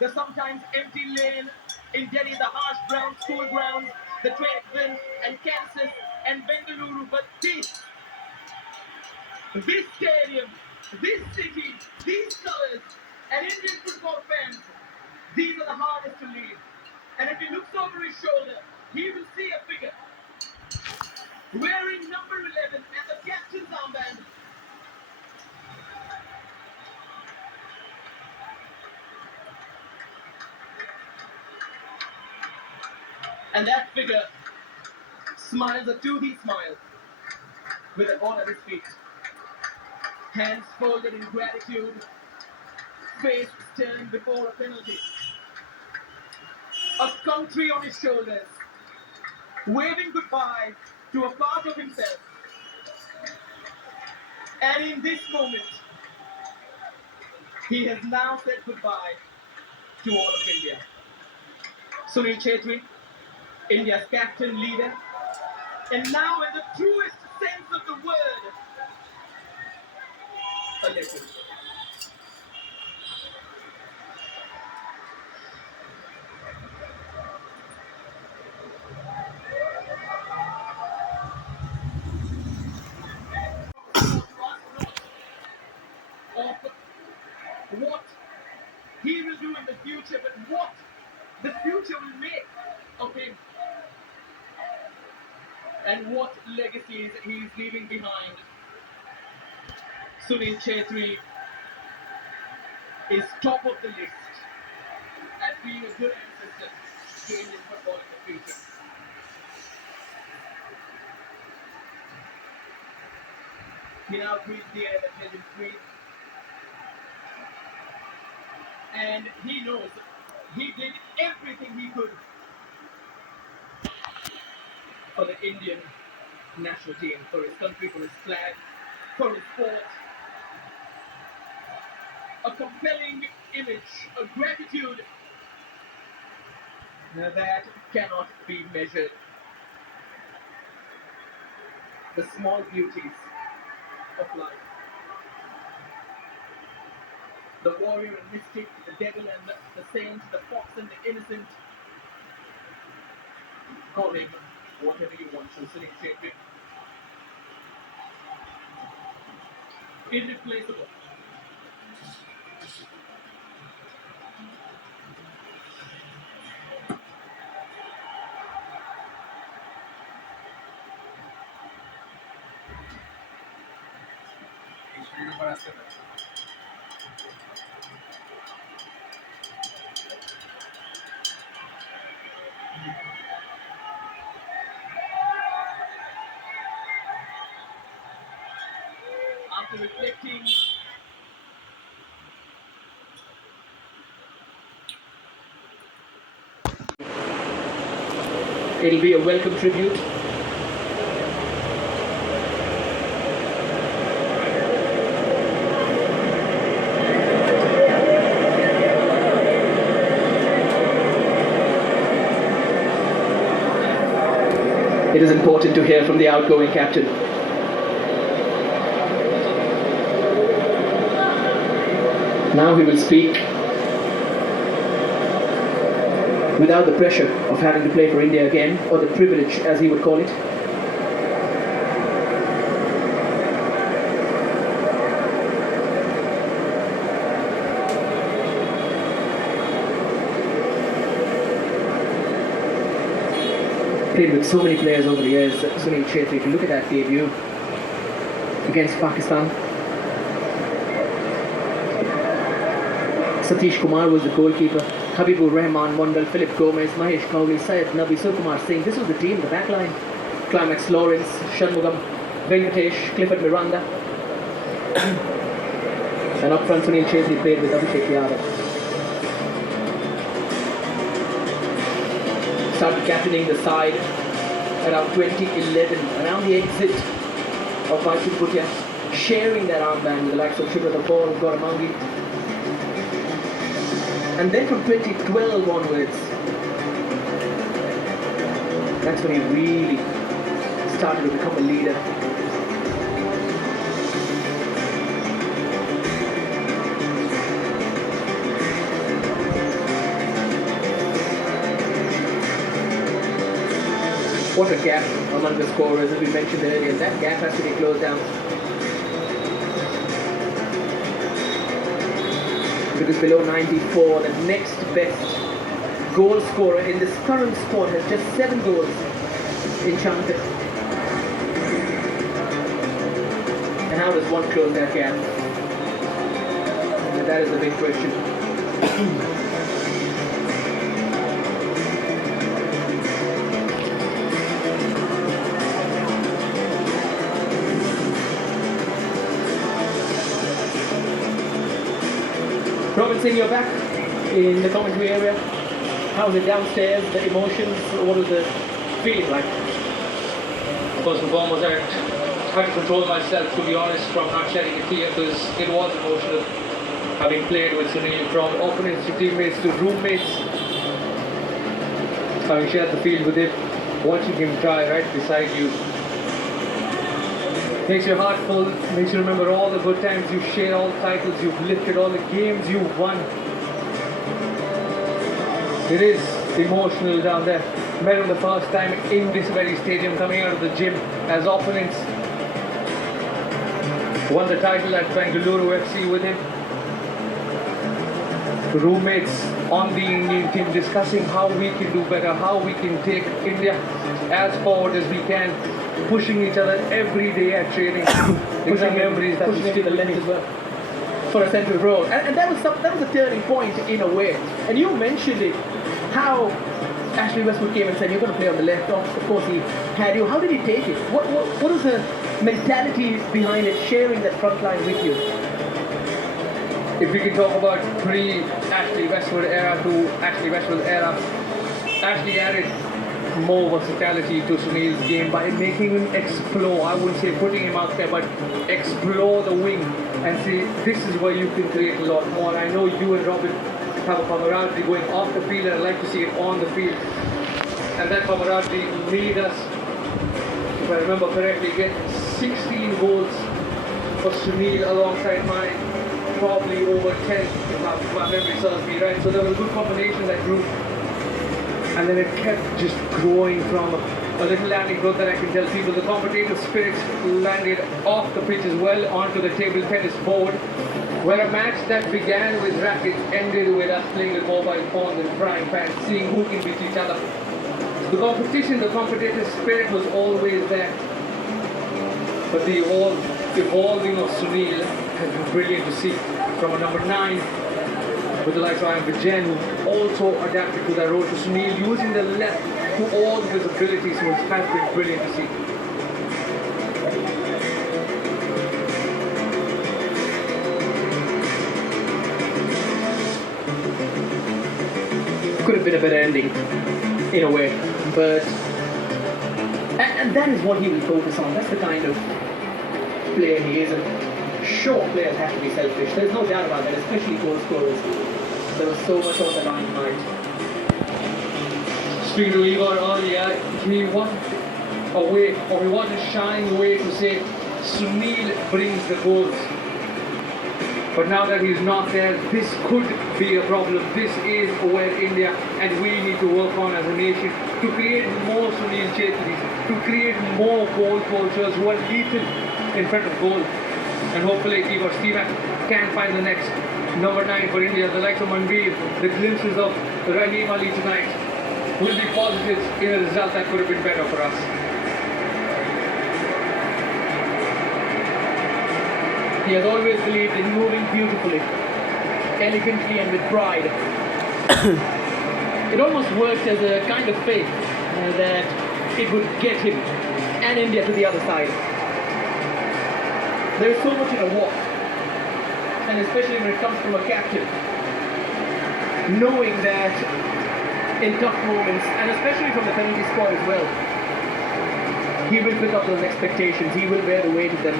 the sometimes empty lane in Delhi, the harsh brown school grounds, the trade wind and Kansas and Bengaluru. But this stadium, this city, these colors, and Indian football fans, these are the hardest to leave. And if he looks over his shoulder, he will see a figure wearing number 11 and the captain's armband. And that figure smiles a toothy smile with a ball at his feet. Hands folded in gratitude, face stern before a penalty. A country on his shoulders, waving goodbye to a part of himself. And in this moment, he has now said goodbye to all of India. Sunil Chetri, India's captain, leader, and now in the truest sense of the word, a legend. Of what he will do in the future, but what the future will make of him, and what legacies he is leaving behind. Sunil Chetri is top of the list as being a good ancestor to Indian football in the future. He now breathes the air that held him free. And he knows he did everything he could for the Indian national team, for his country, for his flag, for his sport. A compelling image, a gratitude that cannot be measured. The small beauties of life. The warrior and mystic, the devil and the saint, the fox and the innocent. Call him whatever you want, so Sunil Chetri. Irreplaceable. After reflecting, it'll be a welcome tribute. It is important to hear from the outgoing captain. Now he will speak without the pressure of having to play for India again, or the privilege as he would call it. Played with so many players over the years. Sunil Chetri, if you look at that debut against Pakistan, Satish Kumar was the goalkeeper. Habibur Rahman, Mondal, Philip Gomez, Mahesh Kauli, Syed Nabi, Surkumar Singh. This was the team, the backline. Climax Lawrence, Shanmugam, Venkatesh, Clifford Miranda. And up front, Sunil Chetri played with Abhishek Yadav. Started captaining the side around 2011, around the exit of Baichung Bhutia, sharing that armband with the likes of Shubhrata Kaur, Gauramangi. And then from 2012 onwards, that's when he really started to become a leader. What a gap among the scorers, as we mentioned earlier. That gap has to be closed down. Because below 94, the next best goal scorer in this current squad has just 7 goals enchanted. And how does one close that gap? And that is the big question. Robin Singh, you're back in the commentary area. How's it downstairs? The emotions? What was the feeling like? First and foremost, I had to control myself, to be honest, from not shedding a tear, because it was emotional. Having played with Sunil, from opponents to teammates to roommates, having shared the field with him, watching him try right beside you, makes your heart full, makes you remember all the good times you've shared, all the titles you've lifted, all the games you've won. It is emotional down there. Met him the first time in this very stadium, coming out of the gym as opponents. Won the title at Bengaluru FC with him. Roommates on the Indian team, discussing how we can do better, how we can take India as forward as we can, pushing each other every day at training, pushing memories that pushing into the lens as well for a central role, and that was a turning point in a way. And you mentioned it, how Ashley Westwood came and said you're going to play on the left. Of course, he had you. How did he take it? What was the mentality behind it, sharing that front line with you? If we can talk about pre-Ashley Westwood era to Ashley Westwood era, Ashley added more versatility to Sunil's game by making him explore. I wouldn't say putting him out there, but explore the wing and see this is where you can create a lot more. I know you and Robin have a camaraderie going off the field, and I'd like to see it on the field. And that camaraderie made us, if I remember correctly, get 16 goals for Sunil alongside mine, probably over 10 if my memory serves me right. So there was a good combination that group. And then it kept just growing from a little anecdote that I can tell people. The competitive spirit landed off the pitch as well onto the table tennis board, where a match that began with rackets ended with us playing with mobile phones and frying pans, seeing who can beat each other. The competition, the competitive spirit was always there. But the evolving of Sunil has been brilliant to see. From a number 9, with the likes of Vijen, who also adapted to that role, to Sunil using the left to all his abilities, has been brilliant to see. Could have been a better ending, in a way, but and that is what he will focus on. That's the kind of player he is. And sure, players have to be selfish. There's no doubt about that, especially goal scorers. There was so much on the line tonight. Speaking to Igor earlier, he wasn't away, or he wasn't shying away to say Sunil brings the goals. But now that he's not there, this could be a problem. This is where India and we need to work on as a nation to create more Sunil Chetris, to create more goal poachers who are lethal in front of goal. And hopefully Igor Stimac can find the next number 9 for India. The likes of Manveer, the glimpses of Rahim Ali tonight will be positives in a result that could have been better for us. He has always believed in moving beautifully, elegantly and with pride. It almost worked as a kind of faith that it would get him and India to the other side. There is so much in a walk, and especially when it comes from a captain, knowing that in tough moments, and especially from the penalty squad as well, he will pick up those expectations, he will bear the weight of them.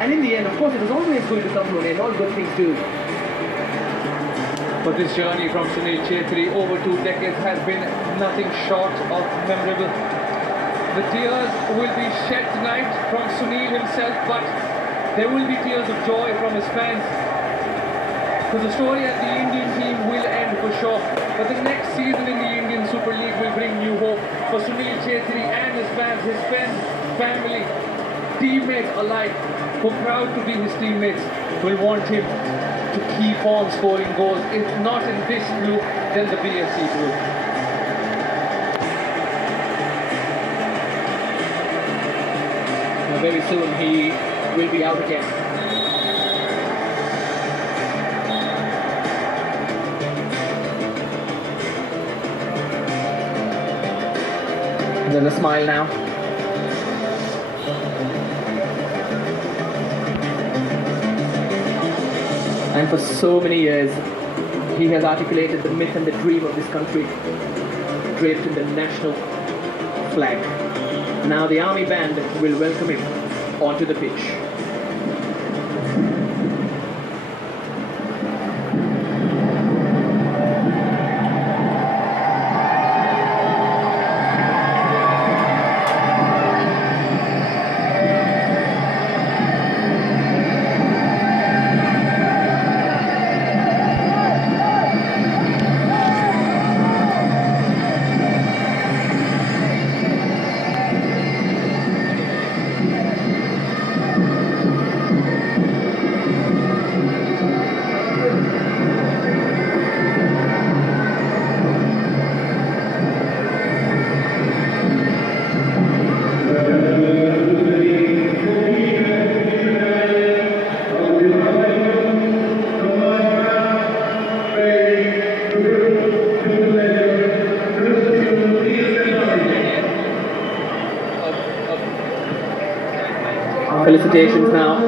And in the end, of course, it is always going to come to an end, all good things do. But this journey from Sunil Chetri over 2 decades has been nothing short of memorable. The tears will be shed tonight from Sunil himself, but there will be tears of joy from his fans. Because the story at the Indian team will end for sure. But the next season in the Indian Super League will bring new hope for Sunil Chetri fans, his friends, family, teammates alike, who are proud to be his teammates, will want him to keep on scoring goals. If not in this group, then the BFC group. Now very soon he will be out again. And then a smile now. And for so many years, he has articulated the myth and the dream of this country, draped in the national flag. Now the army band will welcome him onto the pitch. Felicitations now.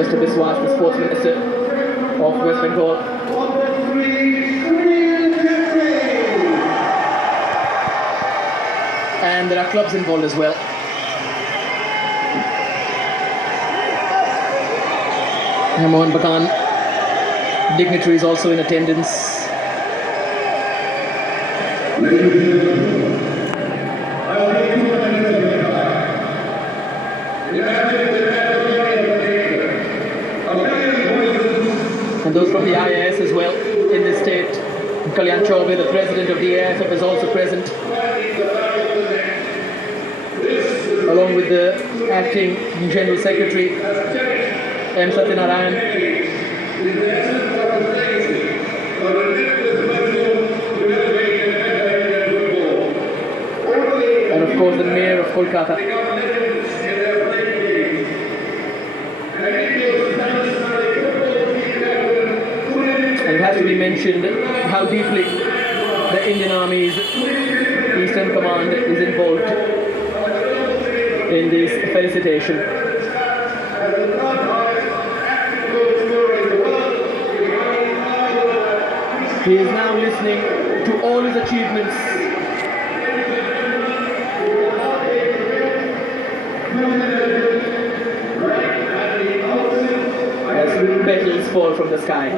Mr. Biswas, the Sports Minister of West Bengal. And there are clubs involved as well. Mohan Bagan, dignitaries also in attendance. And those from the IAS as well in the state. Kalyan Chaubey, the president of the AIFF, is also present, along with the acting general secretary, M. Satyanarayan. And of course the mayor of Kolkata. And it has to be mentioned how deeply the Indian Army's Eastern Command is involved in this felicitation. He is now listening to all his achievements. As petals fall from the sky.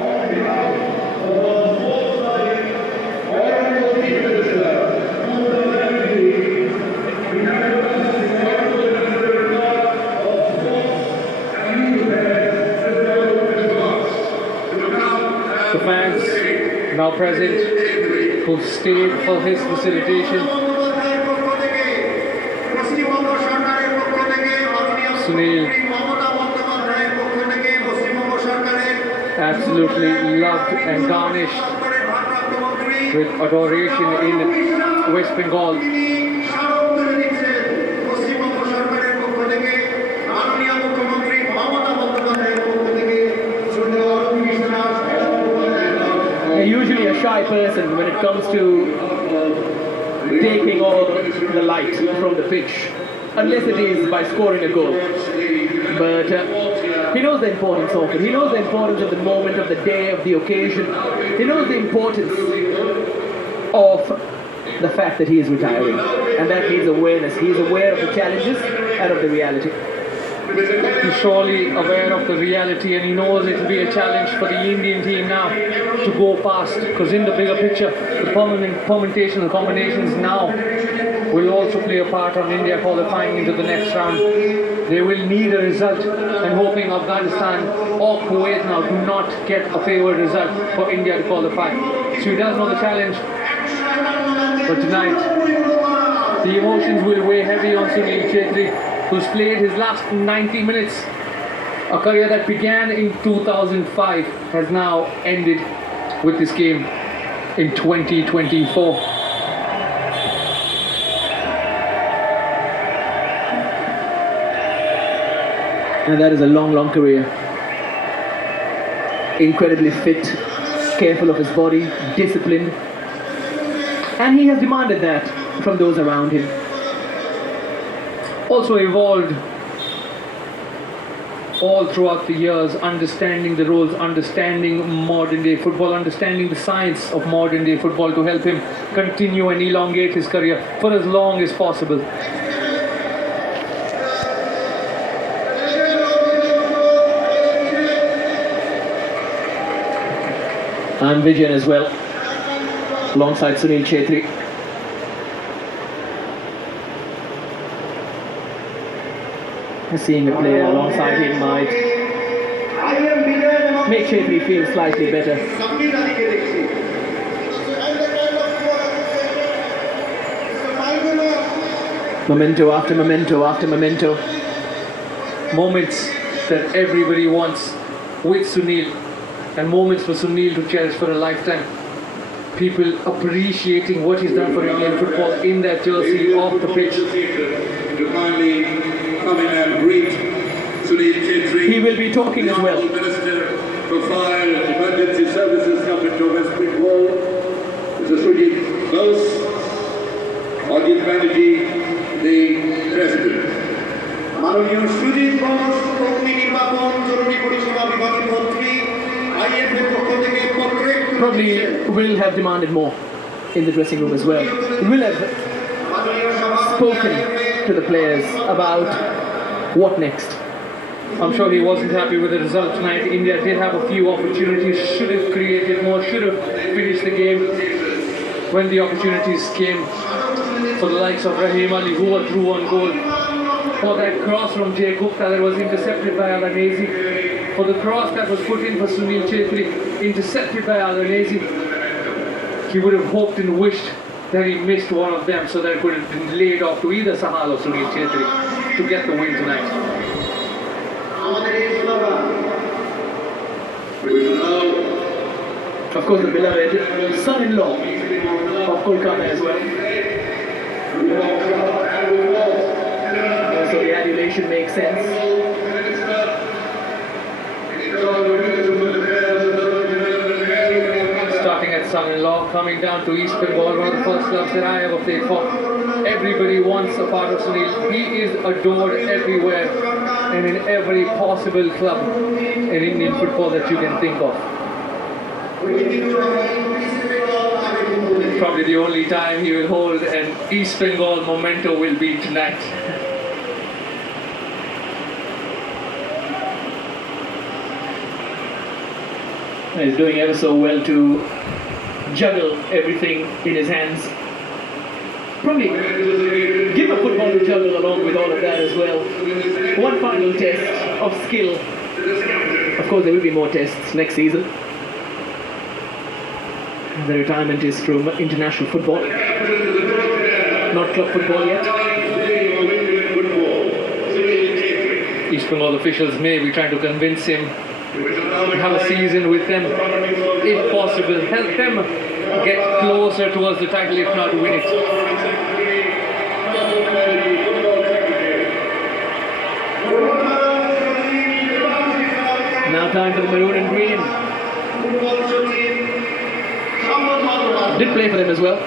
The fans now present who stayed for his facilitation. Sunil absolutely loved and garnished with adoration in West Bengal. Usually a shy person when it comes to taking all the light from the pitch, unless it is by scoring a goal. But he knows the importance of it. He knows the importance of the moment, of the day, of the occasion. He knows the importance of the fact that he is retiring. And that needs awareness. He is aware of the challenges and of the reality. He's surely aware of the reality, and he knows it will be a challenge for the Indian team now to go past, because in the bigger picture, the permutation and combinations now will also play a part on India qualifying into the next round. They will need a result, and hoping Afghanistan or Kuwait now do not get a favoured result for India to qualify. So he does know the challenge. But tonight, the emotions will weigh heavy on Sunil Chetri, who's played his last 90 minutes. A career that began in 2005 has now ended with this game in 2024. And that is a long, long career. Incredibly fit, careful of his body, disciplined. And he has demanded that from those around him. Also evolved all throughout the years, understanding the roles, understanding modern day football, understanding the science of modern day football to help him continue and elongate his career for as long as possible. And Vijayan as well, alongside Sunil Chetri. Seeing a player alongside him might make Chetri feel slightly better. Memento after memento after memento. Moments that everybody wants with Sunil, and moments for Sunil to cherish for a lifetime. People appreciating what he's done for Indian football in that jersey off the pitch. To kindly come in and greet Sunil Chetri. He will be talking as well. Minister for Fire and Emergency Services, Government of West Bengal, Mr. Sujit Bose, Ajit Banerjee, the President. মাননীয় সুজিত বোস অগ্নি নির্বাপন জরুরি পরিষেবা বিভাগের মন্ত্রী আইএফএর পক্ষ থেকে পত্রে Probably will have demanded more in the dressing room as well. Will have spoken to the players about what next. I'm sure he wasn't happy with the result tonight. India did have a few opportunities, should have created more, should have finished the game when the opportunities came for the likes of Rahim Ali, who were through on goal. For that cross from Jay Gupta that was intercepted by Alanezi. For the cross that was put in for Sunil Chetri, intercepted by Alanezi. He would have hoped and wished that he missed one of them so that it could have been laid off to either Sahal or Sunil Chetri to get the win tonight. Of course, the beloved son-in-law of Kolkata as well. So the adulation makes sense. Starting at son-in-law, coming down to East Bengal, one of the first clubs that I ever played for. Everybody wants a part of Sunil. He is adored everywhere and in every possible club in Indian football that you can think of. Probably the only time he will hold an East Bengal memento will be tonight. He's doing ever so well to juggle everything in his hands. Probably give a football to juggle along with all of that as well. One final test of skill. Of course, there will be more tests next season. The retirement is from international football, not club football yet. East Bengal officials may be trying to convince him to have a season with them, if possible. Help them get closer towards the title, if not win it. Now time for the maroon and green. Did play for them as well.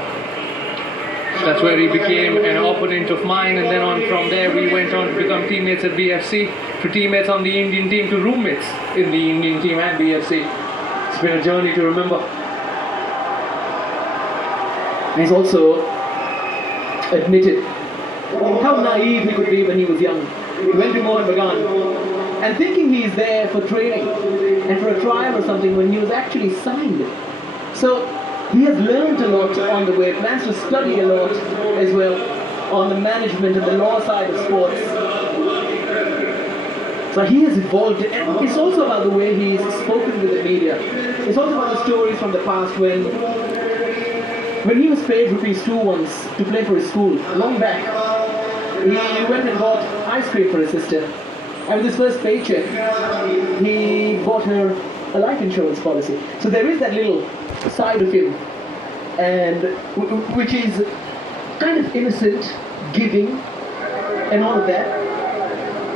That's where he became an opponent of mine, and then on from there we went on to become teammates at BFC, to teammates on the Indian team, to roommates in the Indian team and BFC. It's been a journey to remember. He's also admitted how naive he could be when he was young. He went to Mohan Bagan and thinking he's there for training and for a trial or something when he was actually signed. So he has learned a lot on the way, plans to study a lot as well on the management and the law side of sports. So he has evolved, and it's also about the way he's spoken with the media. It's also about the stories from the past when When he was paid rupees 2 once to play for his school, long back, he went and bought ice cream for his sister. And with his first paycheck, he bought her a life insurance policy. So there is that little side of him, and which is kind of innocent, giving, and all of that.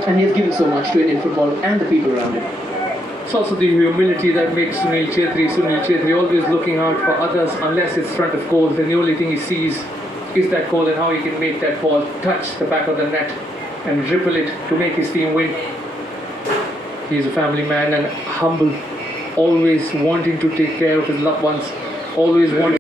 And he has given so much to Indian football and the people around him. It's also the humility that makes Sunil Chetri always looking out for others. Unless it's front of goal, then the only thing he sees is that goal and how he can make that ball touch the back of the net and ripple it to make his team win. He's a family man and humble, always wanting to take care of his loved ones, always wanting